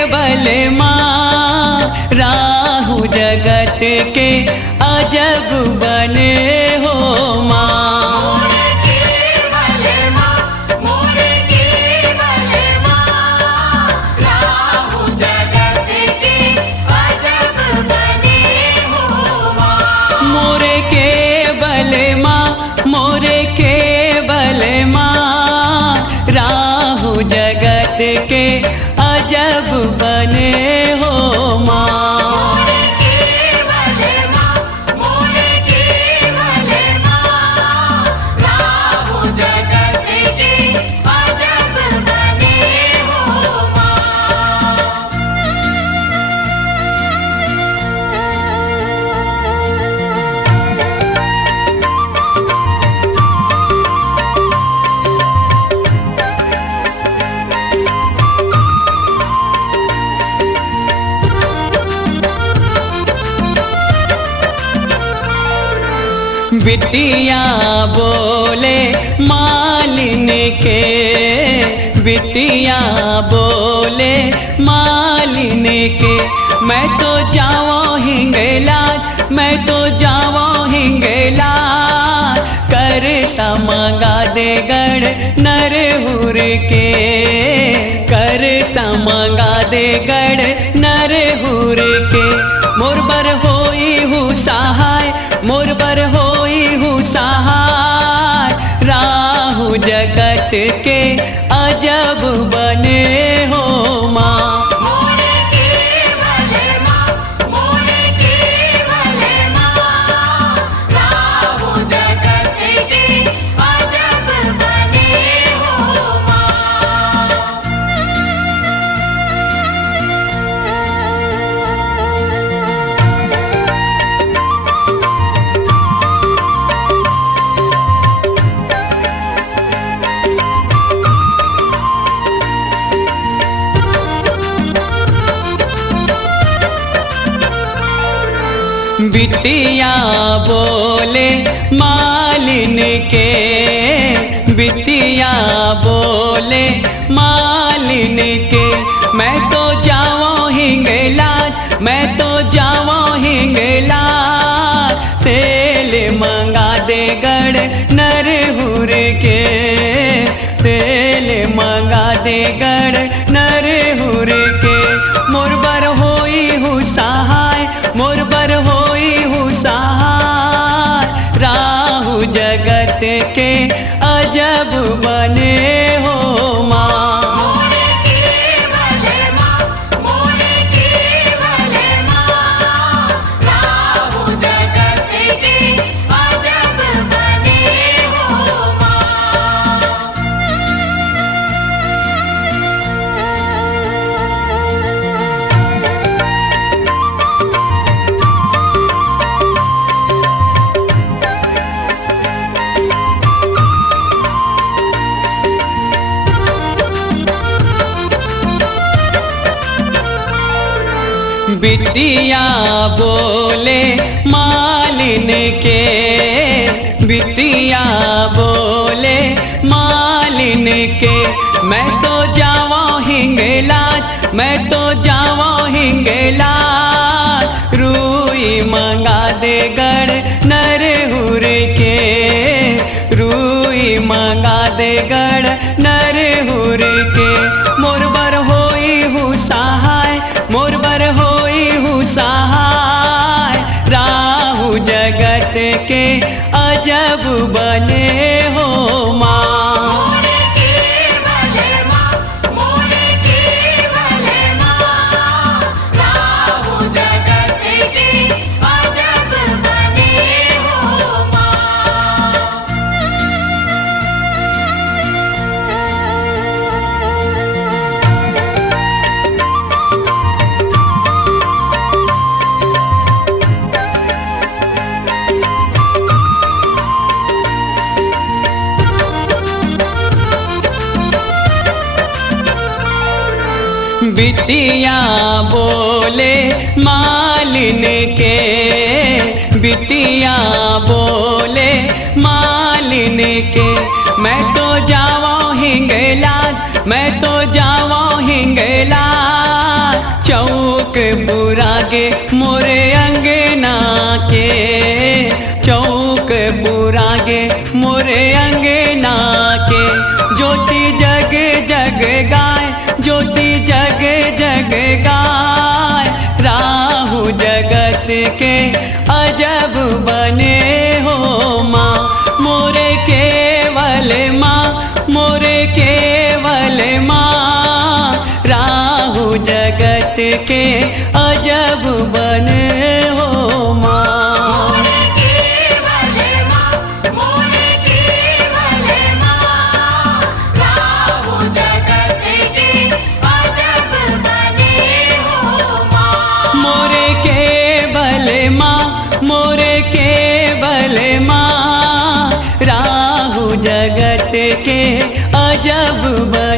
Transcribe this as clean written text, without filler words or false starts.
केवल माँ राहु जगत के अजब बने हो माँ। मोरे केवल माँ, मोरे केवल माँ, राहु जगत के अजब बने हो माँ। मोरे केवल माँ, मोरे केवल माँ राहु जगत के अजब बने हो माँ। मोरे केवल माँ, मोरे केवल माँ, राहु जगत के अजब बने हो माँ। बिटिया बोले मालिन के, बिटिया बोले मालिन के, मैं तो जाऊँ हिंगलाज, मैं तो जाऊँ हिंगलाज, कर समगा दे गढ़ नरहुर के, कर समगा दे गढ़ नरहुर के। मोर बर होई हूँ सहाय, मोर बर होई हूँ सहाय, राहु जगत के अजब बने हो माँ। मोरे केवल माँ, मोरे केवल माँ, राहु जगत के अजब बने हो माँ। बिटिया बोले मालिन के, बिटिया बोले मालिन के, मैं तो जाऊँ हिंगलाज, मैं तो जाऊँ हिंगलाज, तेल मंगा दे गढ़ नरहुर के, तेल मंगा दे गढ़ नरहुर के। मोर बर होई हूँ सहाय, मोर बर होई हूँ सहाय, राहु जगत के अजब बने हो माँ। मोरे केवल माँ, मोरे केवल माँ, राहु जगत के अजब बने हो माँ। बिटिया बोले मालिन के, बिटिया बोले मालिन के, मैं तो जाऊँ हिंगलाज, मैं तो जाऊँ हिंगलाज, रूई मंगा दे गढ़ नरहुर के, रूई मंगा दे गढ़ नरहुर के। मोर बर होई हूँ सहाय, मोर बर होई हूँ सहाय, राहु जगत के अजब बने हो माँ। मोरे केवल माँ, मोरे केवल माँ, राहु जगत के अजब बने हो माँ। बिटिया बोले मालिन के, बिटिया बोले मालिन के, मैं तो जाऊँ हिंगलाज, मैं तो जाऊँ हिंगलाज, पुरागे मोरे अंगना के, चौक पुरागे मोरे अंगना के। ज्योति जग जग गाय, ज्योति जग जग गाय, राहु जगत के अजब बने हो माँ। मोरे केवल माँ, मोरे केवल माँ, राहु जगत के अजब बने हो माँ। मोरे केवल माँ, मोरे केवल माँ, राहु जगत के अजब बने हो माँ। मोरे केवल माँ, मोरे केवल माँ, राहु जगत के अजब बने